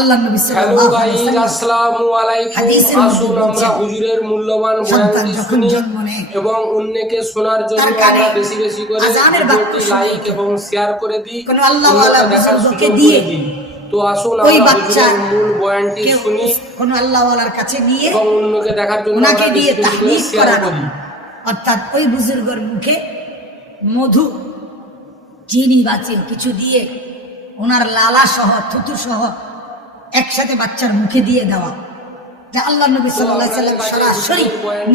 আল্লাহ নবী সাল্লাল্লাহু আলাইহি ওয়াসাল্লাম আসসালামু আলাইকুম। আসুন আমরা হুজুরের মূল্যবান সন্তান বয়ানটি যখন শুনি জন্ম নেয়, এবং অন্যকে শোনার জন্য আমরা বেশি বেশি করে ভিডিওটি লাইক এবং শেয়ার করে দিই। কোনো দেখার সুযোগ দিয়ে তো আসুন ওই বাচ্চা মূল বয়ানটি শুনি কোনো আল্লাহওয়ালার কাছে নিয়ে এবং অন্যকে দেখার জন্য ওনাকে দিয়ে করানো। করি। অর্থাৎ ওই বুজুর্গর মুখে মধু চিনি বাচিয়ে কিছু দিয়ে ওনার লালা সহ থুতু সহ একসাথে বাচ্চার মুখে দিয়ে দেওয়া। যা আল্লাহ নবী সাল্লাহ সাল্লাম সরাসরি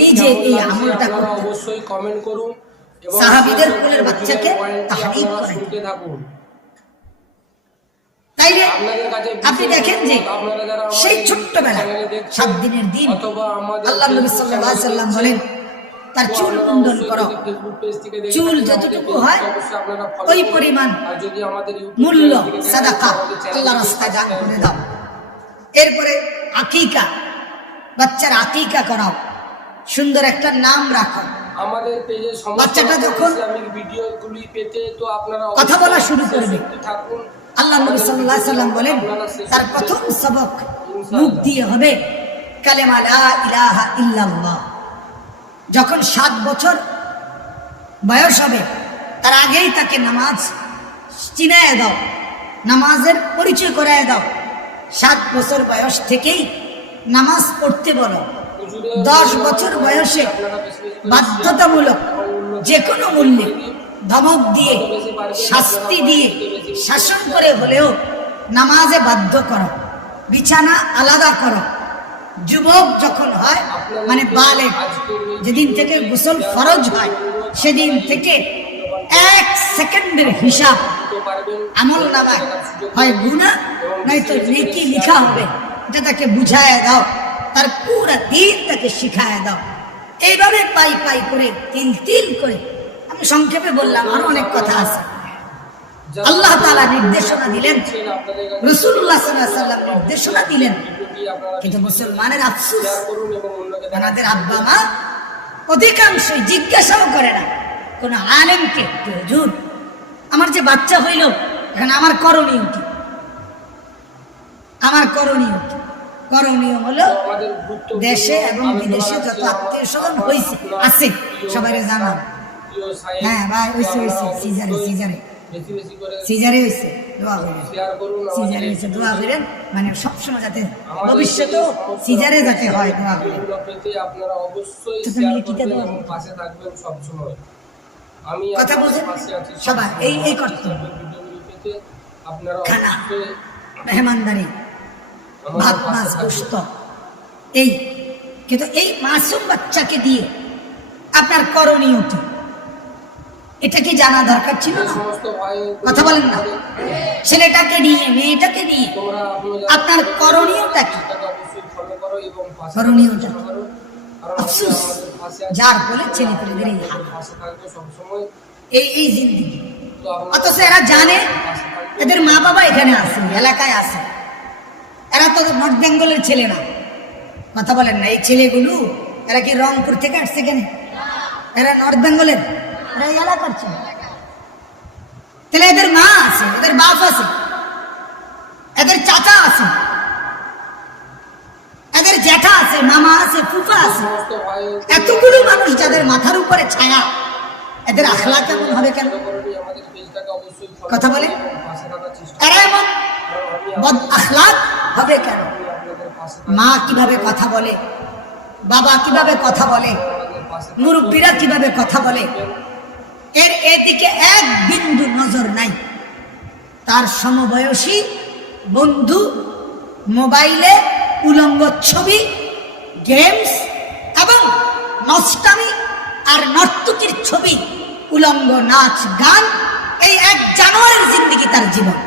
নিজে এই আমলটা করতেন। অবশ্যই কমেন্ট করুন এবং সাহাবীদের কোলের বাচ্চাকে করেন। তাইলে আপনি দেখেন যে সেই ছোট্টবেলা সাত দিনের দিন আল্লাহ নবী সাল্লাহ সাল্লাম বলেন তার চুল অবশ্যই করো। চুল যতটুকু হয়, ওই পরিমাণ আমাদের মূল্য সাদাকা আল্লাহ রাস্তায় দান করে দাও। এরপরে আকিকা বাচ্চার আকিকা করাও। সুন্দর একটা নাম রাখো। আমাদের পেজে বাচ্চাটা যখন ইসলামিক ভিডিওগুলি পেতে তো আপনারা কথা বলা শুরু করবে। আল্লাহ নবী সাল্লাল্লাহু আলাইহি সাল্লাম বলেন তার প্রথম। সবক মুখ দিয়ে হবে। কালেমা লা ইলাহা ইল্লাল্লাহ। যখন সাত বছর বয়স হবে তার আগেই তাকে নামাজ চিনায় দাও। নামাজের পরিচয় করায় দাও। সাত বছর বয়স থেকেই নামাজ পড়তে বলো। দশ বছর বয়সে বাধ্যতামূলক যে কোনো মূল্যে ধমক দিয়ে, শাস্তি দিয়ে, শাসন করে হলেও নামাজে বাধ্য করো, বিছানা আলাদা করো। যুবক যখন হয় মানে বালে যেদিন থেকে গোসল ফরজ হয়, সেদিন থেকে এক সেকেন্ডের হিসাব আমল নামায়। হয় গুণা নয়তো নেকি লিখা হবে এটা তাকে বুঝায় দাও তার পুরা দিন তাকে শিখায় দাও এইভাবে পাই পাই করে তিল তিল করে আমি সংক্ষেপে বললাম আরও অনেক কথা আছে আল্লাহ তাআলা নির্দেশনা দিলেন রসুল্লাহ সাল্লাম নির্দেশনা দিলেন কিন্তু মুসলমানের আফসুস। ওনাদের আব্বা মা অধিকাংশই জিজ্ঞাসাও করে না। কোন আলেমকে হুজুর, আমার যে বাচ্চা হইল, এখন আমার করণীয় কি? আমার করণীয়। করণীয় হলো দেশে এবং বিদেশে যত আত্মীয় স্বজন হয়েছে আছে সবাই জানান হ্যাঁ ভাই হয়েছে হয়েছে সিজারে সিজারে। সিজারে হয়েছে দোয়া করেন। সিজারে হয়েছে দোয়া করেন। মানে সবসময় যাতে আমাদের ভবিষ্যতেও সিজারে যাতে হয় দোয়া করেন। কথা বুঝেন? সবাই, এই- এই কর্তব্য। মেহমানদারি। ভাত মাছ গোস্ত এই কিন্তু এই মাসুম বাচ্চাকে দিয়ে আপনার করণীয় কি? এটা কি জানা দরকার ছিল না? কথা বলেন না। ছেলেটাকে নিয়ে মেয়েটাকে নিয়ে আপনার করণীয়টা কি? করণীয়টা আফসোস। যার ফলে ছেলেপেলেদের এই হাল। এই এই জিন্দিগি। অথচ এরা জানে এদের মা বাবা এখানে আছে এলাকায় আছে। এরা তো নর্থ বেঙ্গলের ছেলে না। কথা বলেন না, এই ছেলেগুলো এরা কি রংপুর থেকে আসছে কেন? এরা নর্থ বেঙ্গলের এরা এই এলাকার ছেলে। তাহলে এদের মা আছে, এদের বাপ আছে, এদের চাচা আছে, এদের জ্যাঠা আছে, মামা আছে, ফুফা আছে। এতগুলো মানুষ যাদের মাথার উপরে ছায়া, এদের আখলা কেমন হবে কেন? কথা বলে? এরা এমন বদ আখলাক হবে কেন? মা কীভাবে কথা বলে? বাবা কীভাবে কথা বলে? মুরব্বীরা কীভাবে কথা বলে? এর এদিকে এক বিন্দু নজর নাই। তার সমবয়সী বন্ধু, মোবাইলে উলঙ্গ ছবি, গেমস এবং নষ্টামি আর নর্তকীর ছবি, উলঙ্গ নাচ, গান, এই এক জানোয়ারের জিন্দিগি তার জীবন।